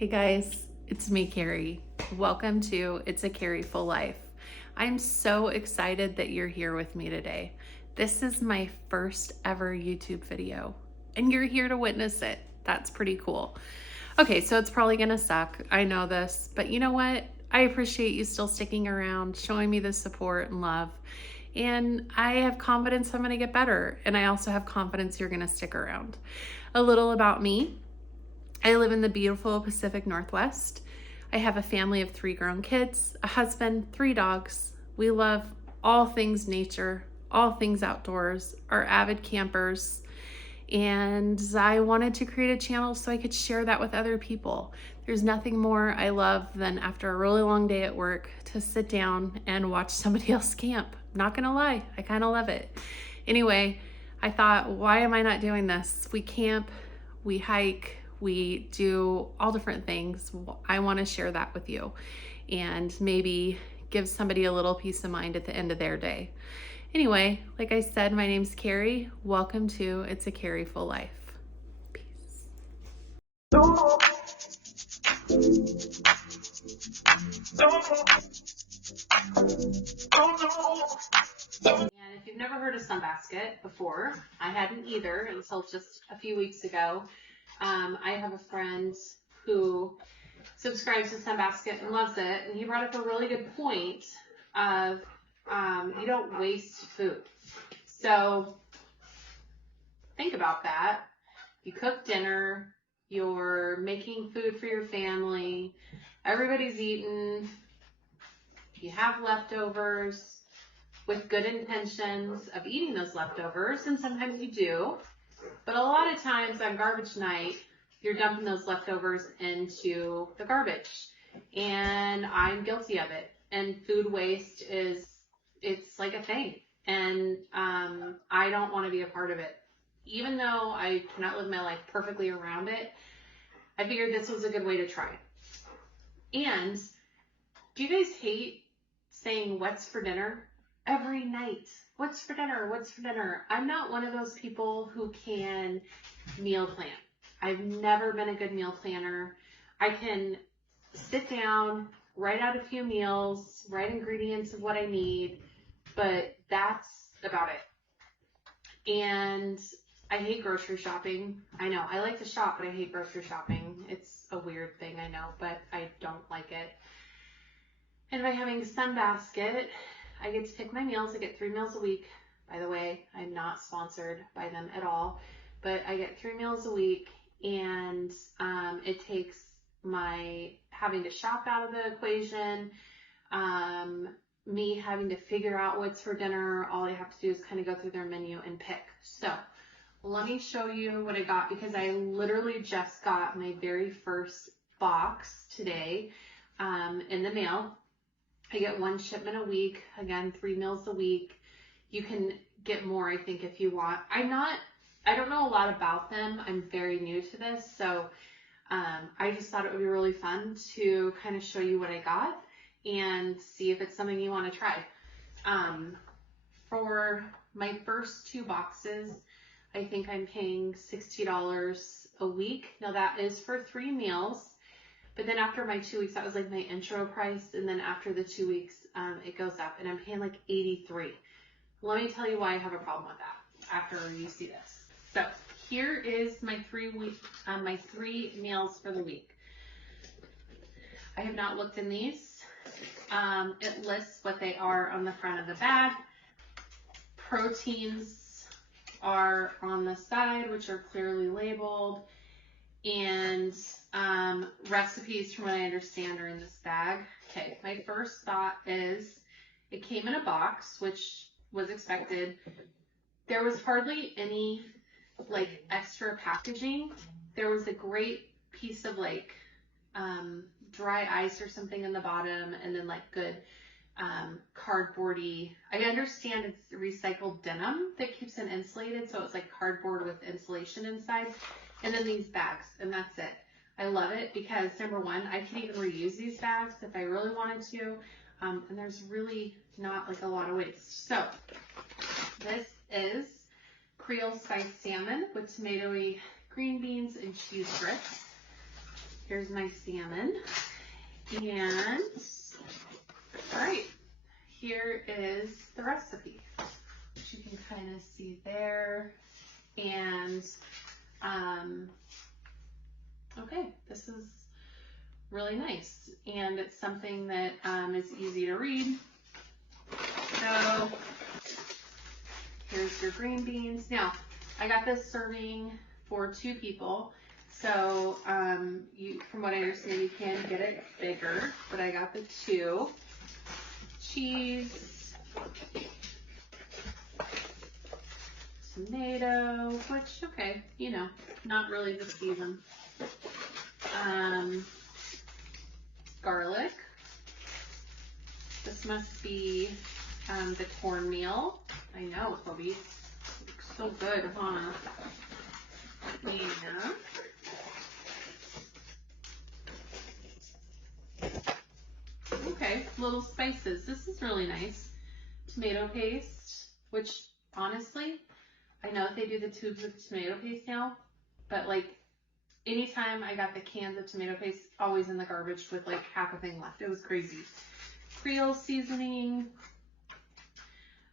Hey guys, it's me, Carrie. Welcome to It's a Carrie Full Life. I'm so excited that you're here with me today. This is my first ever YouTube video, and you're here to witness it. That's pretty cool. Okay, so it's probably gonna suck. I know this, but you know what? I appreciate you still sticking around, showing me the support and love. And I have confidence I'm gonna get better. And I also have confidence you're gonna stick around. A little about me. I live in the beautiful Pacific Northwest. I have a family of 3 grown kids, a husband, 3 dogs. We love all things nature, all things outdoors, are avid campers. And I wanted to create a channel so I could share that with other people. There's nothing more I love than after a really long day at work to sit down and watch somebody else camp. Not gonna lie, I kind of love it. Anyway, I thought, why am I not doing this? We camp, we hike, we do all different things. I want to share that with you and maybe give somebody a little peace of mind at the end of their day. Anyway, like I said, my name's Carrie. Welcome to It's a Carrie Full Life. Peace. And if you've never heard of Sunbasket before, I hadn't either until just a few weeks ago. I have a friend who subscribes to Sunbasket and loves it, and he brought up a really good point of you don't waste food. So think about that. You cook dinner, you're making food for your family, everybody's eating, you have leftovers with good intentions of eating those leftovers, and sometimes you do. But a lot of times on garbage night, you're dumping those leftovers into the garbage. And I'm guilty of it. And food waste it's like a thing. And I don't want to be a part of it. Even though I cannot live my life perfectly around it, I figured this was a good way to try it. And do you guys hate saying what's for dinner every night? What's for dinner? What's for dinner? I'm not one of those people who can meal plan. I've never been a good meal planner. I can sit down, write out a few meals, write ingredients of what I need, but that's about it. And I hate grocery shopping. I know, I like to shop, but I hate grocery shopping. It's a weird thing, I know, but I don't like it. And by having Sunbasket, I get to pick my meals. I get 3 meals a week. By the way, I'm not sponsored by them at all, but I get 3 meals a week, and it takes my having to shop out of the equation, me having to figure out what's for dinner. All I have to do is kind of go through their menu and pick. So let me show you what I got, because I literally just got my very first box today in the mail. I get 1 shipment a week, again, 3 meals a week. You can get more, I think, if you want. I don't know a lot about them. I'm very new to this, so I just thought it would be really fun to kind of show you what I got and see if it's something you want to try. For my first 2 boxes, I think I'm paying $60 a week. Now that is for 3 meals. But then after my 2 weeks, that was like my intro price. And then after the 2 weeks, it goes up, and I'm paying like $83. Let me tell you why I have a problem with that after you see this. So here is my 3 meals for the week. I have not looked in these. It lists what they are on the front of the bag. Proteins are on the side, which are clearly labeled. And recipes, from what I understand, are in this bag. Okay, my first thought is it came in a box, which was expected. There was hardly any like extra packaging. There was a great piece of like dry ice or something in the bottom, and then like good cardboardy. I understand it's recycled denim that keeps it insulated, so it's like cardboard with insulation inside. And then these bags, and that's it. I love it because, number one, I can even reuse these bags if I really wanted to, and there's really not like a lot of waste. So this is Creole spiced salmon with tomatoey green beans and cheese grits. here's my salmon. And, all right, here is the recipe, which you can kind of see there. And, okay, this is really nice. And it's something that is easy to read. So, here's your green beans. Now, I got this serving for 2 people. So, from what I understand, you can get it bigger, but I got the 2. Cheese, tomato, which, okay, you know, not really the season. Garlic. This must be the cornmeal. I know, Kobe. Looks so good, huh? Yeah. Okay, little spices. This is really nice. Tomato paste, which honestly, I know they do the tubes of tomato paste now, but like anytime I got the cans of tomato paste, always in the garbage with like half a thing left. It was crazy. Creole seasoning,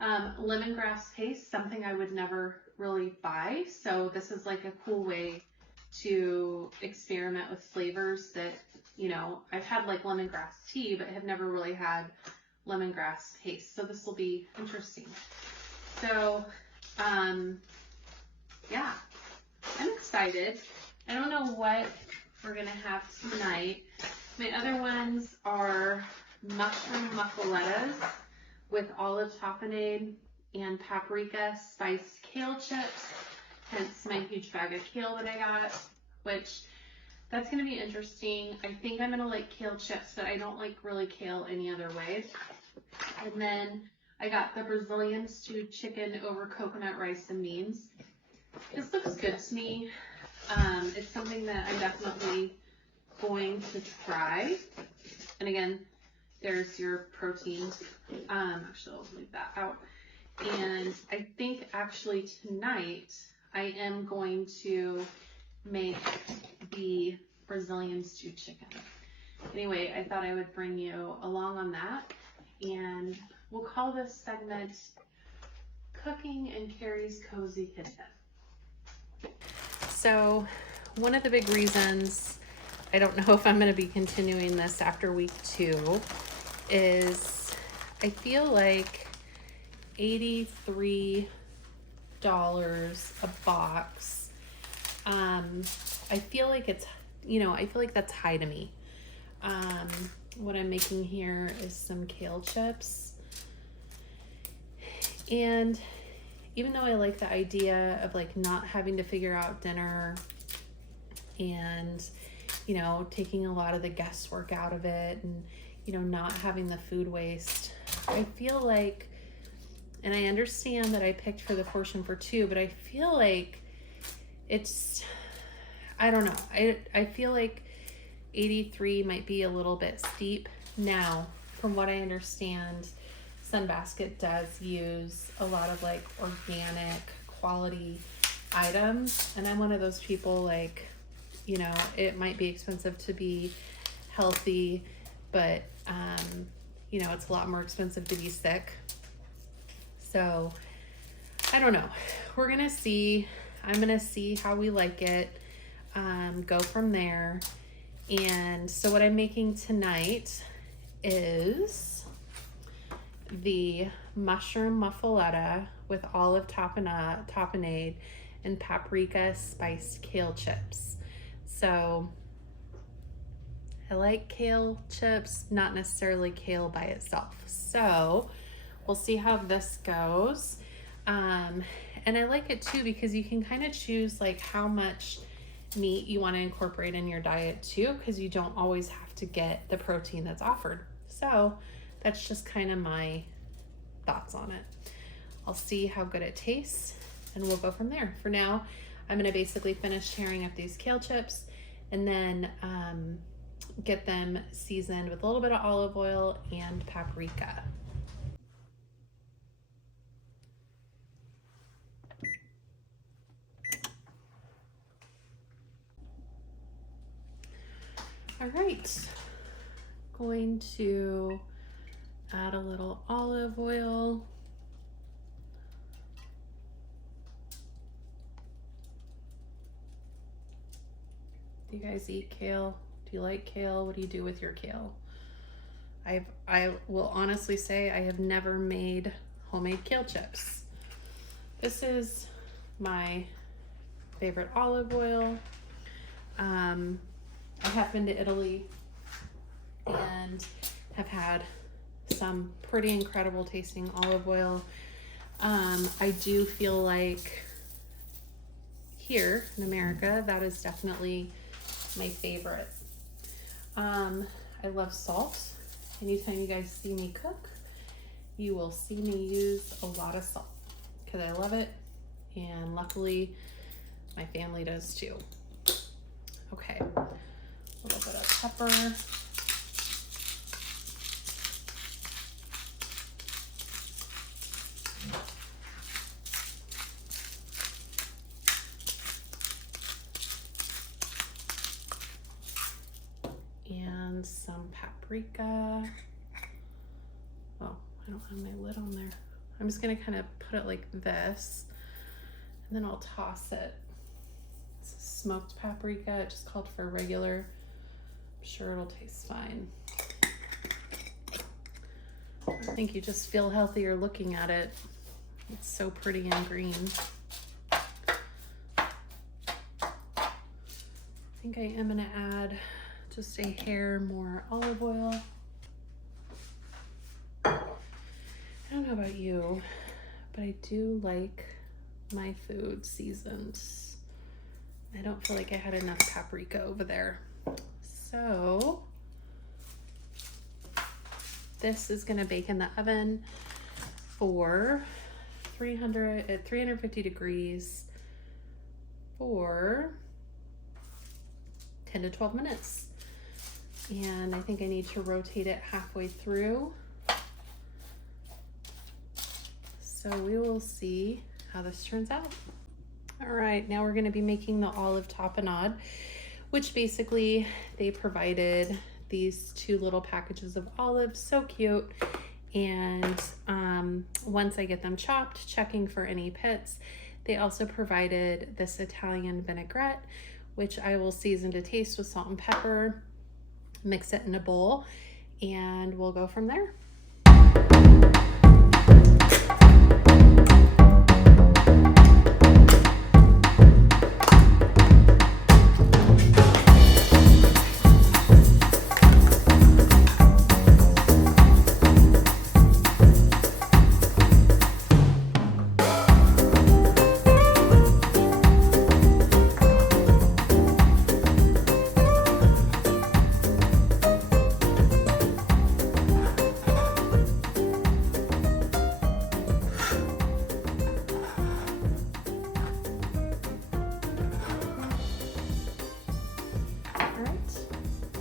lemongrass paste, something I would never really buy. So this is like a cool way to experiment with flavors that, you know, I've had like lemongrass tea, but have never really had lemongrass paste. So this will be interesting. So, yeah, I'm excited. I don't know what we're going to have tonight. My other ones are mushroom muffulettas with olive tapenade and paprika spiced kale chips, hence my huge bag of kale that I got, which that's going to be interesting. I think I'm going to like kale chips, but I don't like really kale any other way. And then I got the Brazilian stewed chicken over coconut rice and beans. This looks good to me. It's something that I'm definitely going to try. And again, there's your proteins. Actually, I'll leave that out. And I think actually tonight I am going to make the Brazilian stewed chicken. Anyway, I thought I would bring you along on that. And we'll call this segment Cooking in Carrie's Cozy Kitchen. So one of the big reasons I don't know if I'm going to be continuing this after week 2 is I feel like $83 a box. I feel like it's, you know, I feel like that's high to me. What I'm making here is some kale chips. And even though I like the idea of like not having to figure out dinner and, you know, taking a lot of the guesswork out of it and, you know, not having the food waste, I feel like, and I understand that I picked for the portion for 2, but I feel like it's, I don't know. I feel like 83 might be a little bit steep. Now, from what I understand, Sunbasket does use a lot of like organic quality items. And I'm one of those people, like, you know, it might be expensive to be healthy, but, you know, it's a lot more expensive to be sick. So I don't know. We're going to see. I'm going to see how we like it. Go from there. And so what I'm making tonight is the mushroom muffaletta with olive tapenade and paprika spiced kale chips. So I like kale chips, not necessarily kale by itself. So we'll see how this goes. And I like it too because you can kind of choose like how much meat you want to incorporate in your diet too, because you don't always have to get the protein that's offered. So that's just kind of my thoughts on it. I'll see how good it tastes and we'll go from there. For now, I'm going to basically finish tearing up these kale chips and then get them seasoned with a little bit of olive oil and paprika. All right, going to add a little olive oil. Do you guys eat kale? Do you like kale? What do you do with your kale? I will honestly say I have never made homemade kale chips. This is my favorite olive oil. I have been to Italy and have had some pretty incredible tasting olive oil. I do feel like here in America, that is definitely my favorite. I love salt. Anytime you guys see me cook, you will see me use a lot of salt because I love it, and luckily my family does too. Okay, a little bit of pepper. And some paprika. Oh, I don't have my lid on there. I'm just gonna kind of put it like this, and then I'll toss it. It's smoked paprika. It just called for regular. I'm sure it'll taste fine. I think you just feel healthier looking at it. It's so pretty and green. I think I am gonna add just a hair more olive oil. I don't know about you, but I do like my food seasoned. I don't feel like I had enough paprika over there. So this is gonna bake in the oven for 350 degrees for 10 to 12 minutes. And I think I need to rotate it halfway through. So we will see how this turns out. All right, now we're gonna be making the olive tapenade, which basically they provided these 2 little packages of olives, so cute. And once I get them chopped, checking for any pits, they also provided this Italian vinaigrette, which I will season to taste with salt and pepper, mix it in a bowl, and we'll go from there.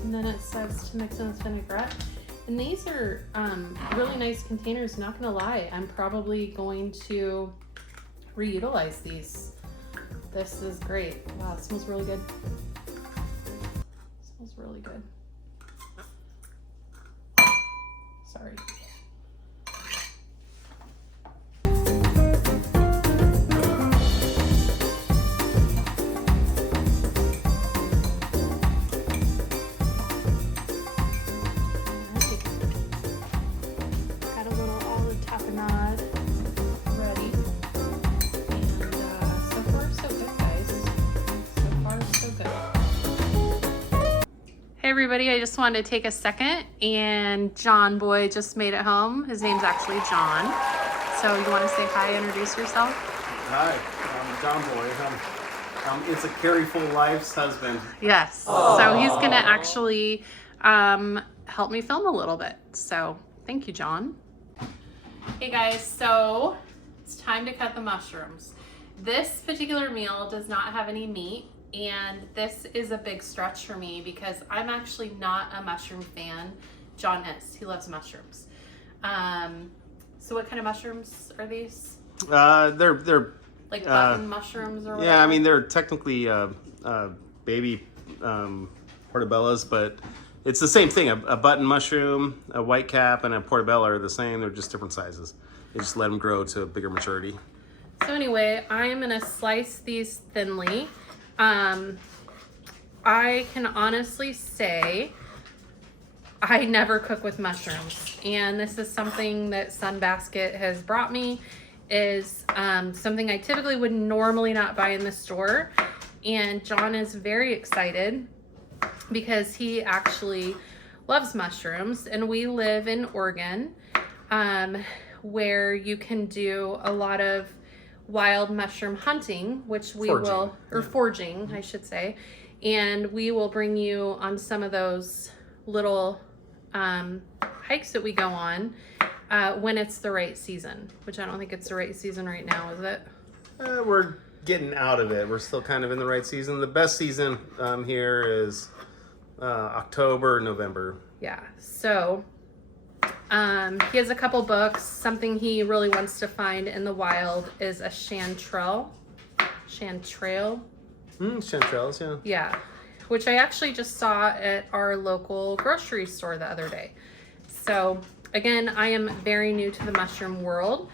And then it says to mix in this vinaigrette. And these are really nice containers, not gonna lie. I'm probably going to reutilize these. This is great. Wow, it smells really good. It smells really good. Sorry. Hey everybody, I just wanted to take a second, and John Boy just made it home. His name's actually John. So you want to say hi, introduce yourself? Hi, I'm John Boy. It's a Carrie Full Life's husband. Yes. Aww. So he's gonna actually help me film a little bit. So thank you, John. Hey guys, so it's time to cut the mushrooms. This particular meal does not have any meat. And this is a big stretch for me because I'm actually not a mushroom fan. John is. He loves mushrooms. So what kind of mushrooms are these? They're like button mushrooms or whatever? Yeah, I mean they're technically baby portobellas, but it's the same thing. A button mushroom, a white cap, and a portobello are the same. They're just different sizes. You just let them grow to a bigger maturity. So anyway, I am gonna slice these thinly. I can honestly say I never cook with mushrooms, and this is something that Sunbasket has brought me, is something I typically would normally not buy in the store. And John is very excited because he actually loves mushrooms, and we live in Oregon, where you can do a lot of wild mushroom hunting, which we foraging, I should say, and we will bring you on some of those little hikes that we go on when it's the right season, which I don't think it's the right season right now, is it? We're getting out of it. We're still kind of in the right season. The best season here is October, November. Yeah, so he has a couple books. Something he really wants to find in the wild is a chanterelle. Chanterelles, yeah. Yeah, which I actually just saw at our local grocery store the other day. So again, I am very new to the mushroom world,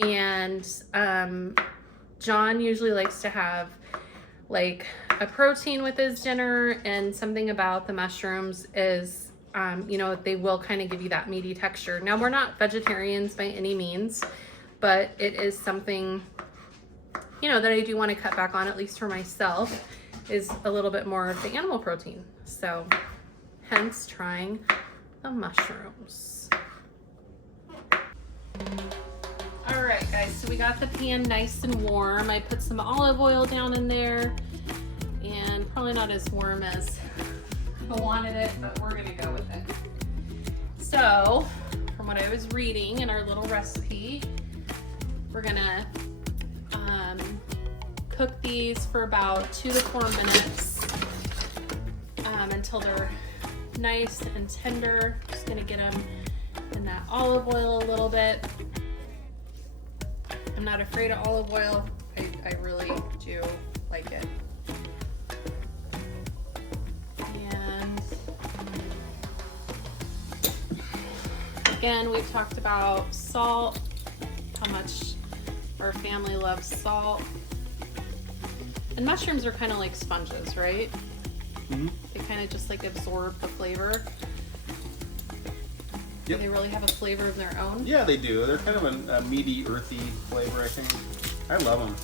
and John usually likes to have like a protein with his dinner, and something about the mushrooms is you know, they will kind of give you that meaty texture. Now, we're not vegetarians by any means, but it is something, you know, that I do want to cut back on, at least for myself, is a little bit more of the animal protein. So hence trying the mushrooms. All right, guys, so we got the pan nice and warm. I put some olive oil down in there, and probably not as warm as I wanted it, but we're gonna go with it. So, from what I was reading in our little recipe, we're gonna cook these for about 2 to 4 minutes until they're nice and tender. Just gonna get them in that olive oil a little bit. I'm not afraid of olive oil. I really do like it. Again, we've talked about salt, how much our family loves salt. And mushrooms are kind of like sponges, right? Mm-hmm. They kind of just like absorb the flavor. Yep. Do they really have a flavor of their own? Yeah, they do. They're kind of a meaty, earthy flavor, I think. I love them.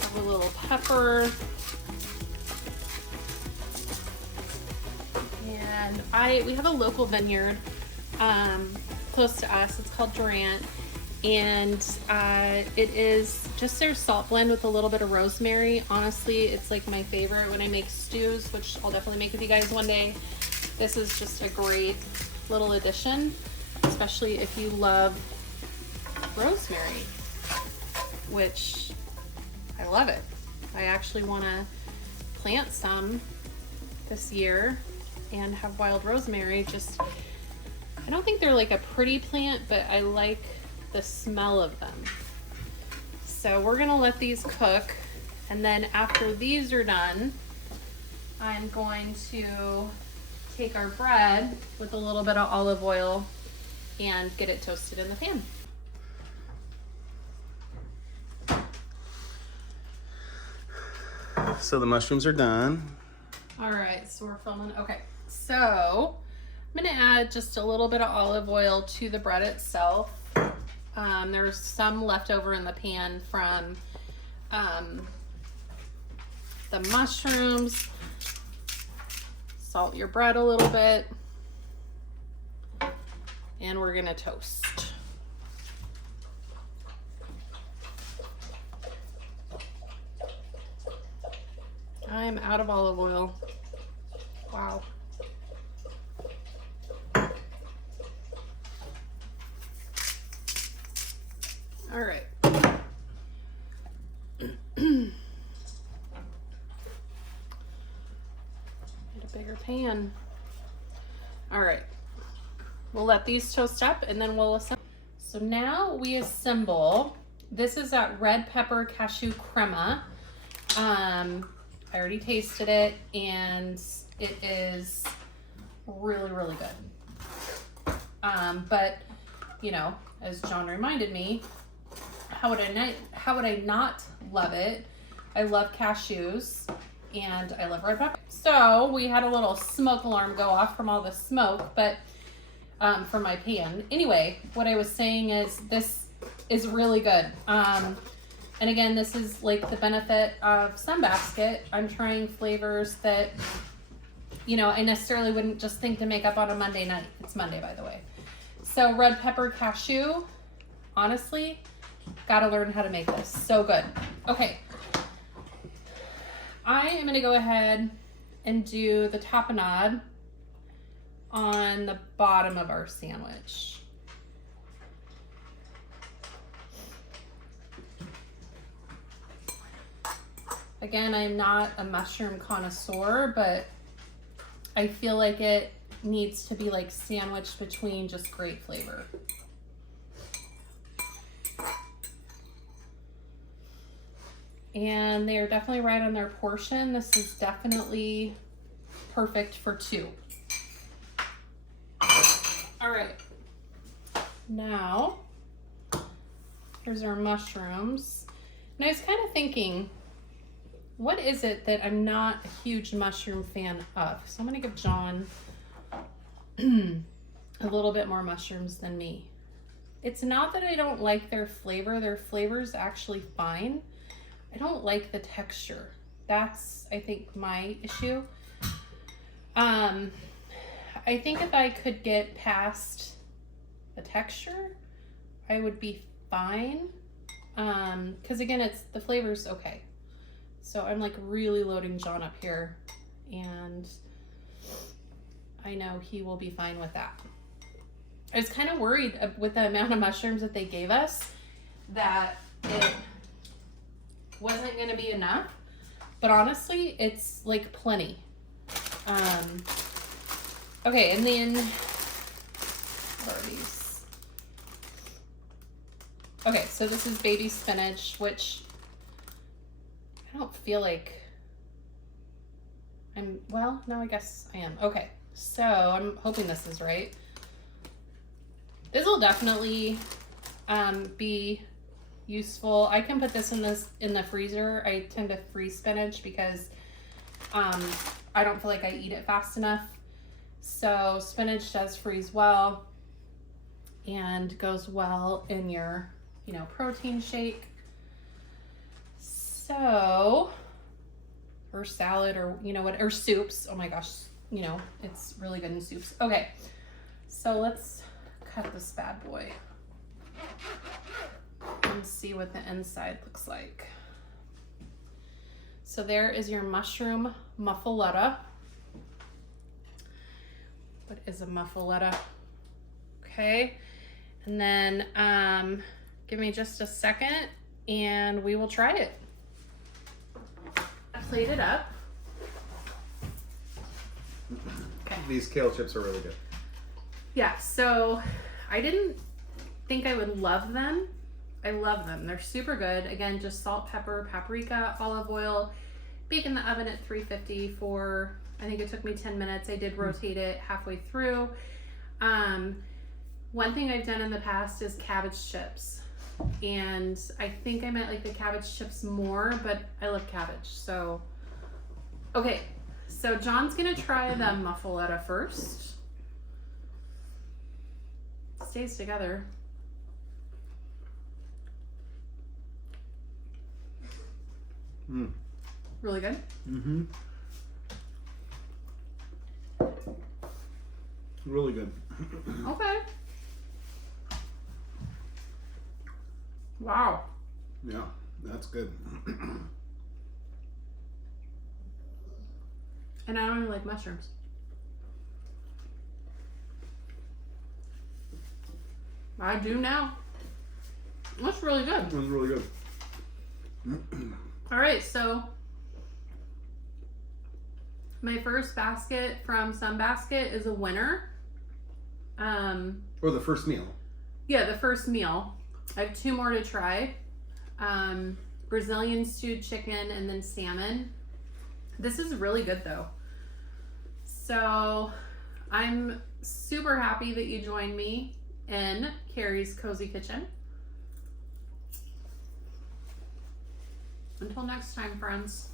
Have a little pepper. And we have a local vineyard close to us. It's called Durant, and it is just their salt blend with a little bit of rosemary. Honestly, it's like my favorite when I make stews, which I'll definitely make with you guys one day. This is just a great little addition, especially if you love rosemary, which I love it. I actually want to plant some this year and have wild rosemary. Just, I don't think they're like a pretty plant, but I like the smell of them. So we're gonna let these cook, and then after these are done, I'm going to take our bread with a little bit of olive oil and get it toasted in the pan. So the mushrooms are done. All right, so we're filming. Okay, so I'm gonna add just a little bit of olive oil to the bread itself. There's some left over in the pan from the mushrooms. Salt your bread a little bit, and we're gonna toast. I'm out of olive oil. Wow. All right. Get a bigger pan. All right. We'll let these toast up, and then we'll assemble. So now we assemble. This is that red pepper cashew crema. I already tasted it, and it is really, really good. But you know, as John reminded me, how would I not love it? I love cashews and I love red pepper. So we had a little smoke alarm go off from all the smoke, but from my pan. Anyway, what I was saying is this is really good. And again, this is like the benefit of Sunbasket. I'm trying flavors that, you know, I necessarily wouldn't just think to make up on a Monday night. It's Monday, by the way. So red pepper cashew, honestly, gotta learn how to make this. So good. Okay. I am gonna go ahead and do the tapenade on the bottom of our sandwich. Again, I'm not a mushroom connoisseur, but I feel like it needs to be like sandwiched between just great flavor. And they are definitely right on their portion. This is definitely perfect for 2. All right. Now, here's our mushrooms. And I was kind of thinking, what is it that I'm not a huge mushroom fan of? So I'm gonna give John a little bit more mushrooms than me. It's not that I don't like their flavor. Their flavor's actually fine. I don't like the texture. That's, I think, my issue. I think if I could get past the texture, I would be fine. Because again, it's the flavor's okay. So I'm like really loading John up here, and I know he will be fine with that. I was kind of worried with the amount of mushrooms that they gave us that it wasn't going to be enough, but honestly, it's like plenty. Okay, and then what are these? Okay, so this is baby spinach, which I don't feel like well, no, I guess I am. Okay, so I'm hoping this is right. This will definitely be useful. I can put this in the freezer. I tend to freeze spinach because I don't feel like I eat it fast enough. So spinach does freeze well and goes well in your, you know, protein shake. So, or salad, or you know what, or soups. Oh my gosh, you know, it's really good in soups. Okay, so let's cut this bad boy and see what the inside looks like. So there is your mushroom muffaletta. What is a muffaletta? Okay, and then give me just a second and we will try it. Plate it up. Okay. These kale chips are really good. Yeah, so I didn't think I would love them. I love them. They're super good. Again, just salt, pepper, paprika, olive oil. Bake in the oven at 350 for, I think it took me 10 minutes. I did rotate it halfway through. One thing I've done in the past is cabbage chips. And I think I might like the cabbage chips more, but I love cabbage. So, okay. So John's gonna try the muffaletta first. Stays together. Mm. Really good? Mm-hmm. Really good. Okay. Wow. Yeah, that's good. And I don't even like mushrooms. I do now. That's really good. That's really good. All right, so my first basket from Sunbasket is a winner. Or the first meal. Yeah, the first meal. I have 2 more to try. Brazilian stewed chicken and then salmon. This is really good though. So I'm super happy that you joined me in Carrie's Cozy Kitchen. Until next time, friends.